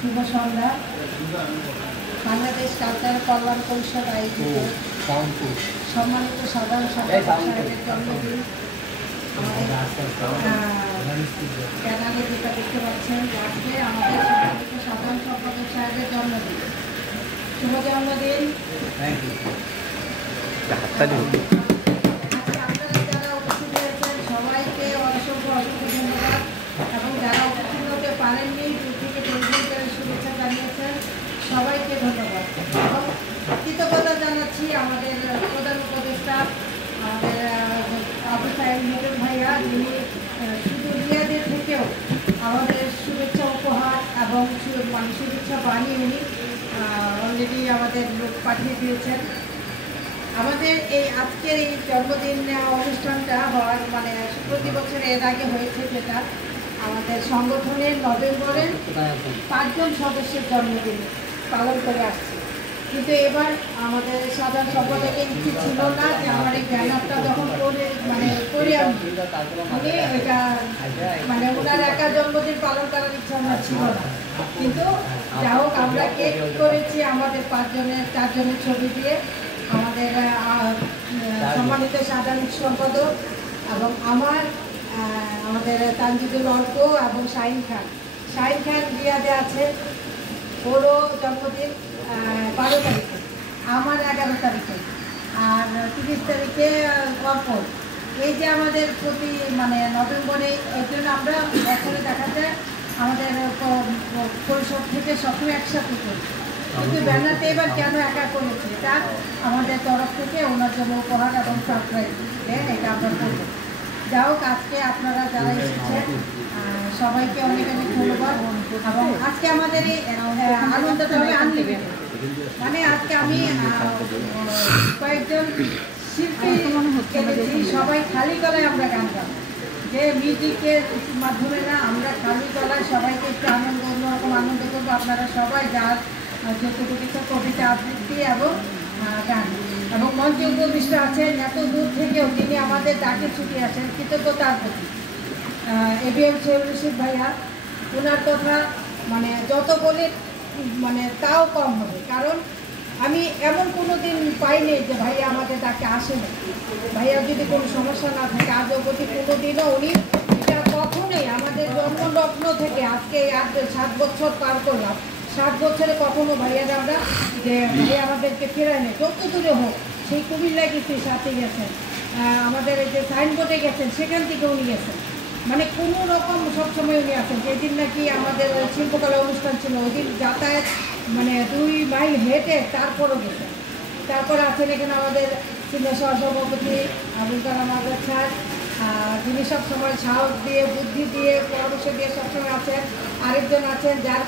শুভ সন্ধ্যা। Bangladesh culture কল্যাণ পরিষদ আয়োজিত সম্মানিত সাধারণ সম্পাদকের জন্মদিন ব্যানারে যেটা দেখতে পাচ্ছেন, আজকে আমাদের সম্মানিত সাধারণ সম্পাদক সাহেবের জন্মদিন। শুভ জন্মদিন। আপনারা যারা উপস্থিত হয়েছেন সবাইকে অসংখ্য অসংখ্য ধন্যবাদ, এবং যারা উপস্থিত হতে পারেননি দূর থেকে টেলিভিশন করে শুভেচ্ছা জানিয়েছেন সবাইকে ধন্যবাদ এবং কৃতজ্ঞতা জানাচ্ছি আমাদের প্রধান উপদেষ্টা আমাদের আবু সাহেব মিটন ভাইয়া, যিনি শুধু রিয়াদের থেকেও আমাদের শুভেচ্ছা উপহার এবং শুভেচ্ছা বাণী উনি অলরেডি আমাদের লোক পাঠিয়ে দিয়েছেন। আমাদের এই আজকের এই জন্মদিন অনুষ্ঠানটা হওয়ার প্রতি বছর এর আগে হয়েছে, যেটা আমাদের সংগঠনের নভেম্বরের 5 জন সদস্যের জন্মদিন পালন করে আসছে। কিন্তু এবার আমাদের সাধারণ সম্পাদকের ইচ্ছে ছিল না যে আমার এই ব্যানারটা যখন করে উনি এটা ওনার একা জন্মদিন পালন করার ইচ্ছা আমার ছিল না। কিন্তু যা হোক আমরা কেক করেছি আমাদের 4 জনের ছবি দিয়ে, আমাদের সম্মানিত সাধারণ সম্পাদক এবং আমাদের তানজিদুল অল্প এবং শাহিন খান রিয়াদে আছে। ওরও জন্মদিন 12 তারিখে, আমার 11 তারিখে, আর 30 তারিখে অর্পণ। এই যে আমাদের প্রতি নভেম্বরে, এই জন্য আমরা বছরে দেখা যায় আমাদের পরিষদ থেকে সবসময় একসাথে করি। কিন্তু ব্যানারতে এবার কেন একা করেছি, এটা আমাদের তরফ থেকে ওনার জন্য উপহার এবং সারপ্রাইজ দেন, এটা আমরা করব। যা হোক, আজকে আপনারা যারা এসেছেন সবাইকে অনেক অনেক ধন্যবাদ। এবং আজকে আমাদের এই আনন্দটা হবে আনলিমিটেড। আজকে আমি কয়েকজন শিল্পী এনেছি, সবাই খালি গলায় আমরা গান গাবো, যে মিউজিকের মাধ্যমে না, আমরা খালি গলায় সবাইকে একটু অন্যরকম আনন্দ করবো। আপনারা সবাই যার যতটুকু কবিতা আবৃত্তি এবং গান, এবং মঞ্চে উপবিষ্ট আছেন এত দূর থেকেও তিনি আমাদের ডাকে ছুটে আসেন, কৃতজ্ঞতার প্রতি। ABM শহীদুল রশিদ ভাইয়া, ওনার কথা যত বলে তাও কম হবে, কারণ আমি এমন কোনো দিন পাইনি যে ভাইয়া আমাদের ডাকে আসেনি। ভাইয়ার যদি কোনো সমস্যা না থাকে আজ অবধি কোনো দিনও উনি এটা কখনোই আমাদের জন্মলগ্ন থেকে আজকে 7 বছর পার করলাম, 7 বছরে কখনো ভাইয়ার আমরা যে ভাইয়া আমাদেরকে ফেরায় নেই, যত দূরে হোক। সেই কুমিল্লা গেছি, সাথে গেছেন, আমাদের এই যে সাইনবোর্ডে গেছেন সেখান থেকে উনি গেছেন, কোনো রকম সবসময় উনি আছেন। যেদিন নাকি আমাদের শিল্পকলা অনুষ্ঠান ছিল ওই দিন যাতায়াত 2 মাইল হেঁটে তারপরও গেছেন। তারপর আছেন এখানে আমাদের সিনিয়র সহসভাপতি আবুল কালাম আজাদ স্যার, যিনি সবসময় সাহস দিয়ে বুদ্ধি দিয়ে পরামর্শ দিয়ে সবসময় আছেন। আরেকজন আছেন যার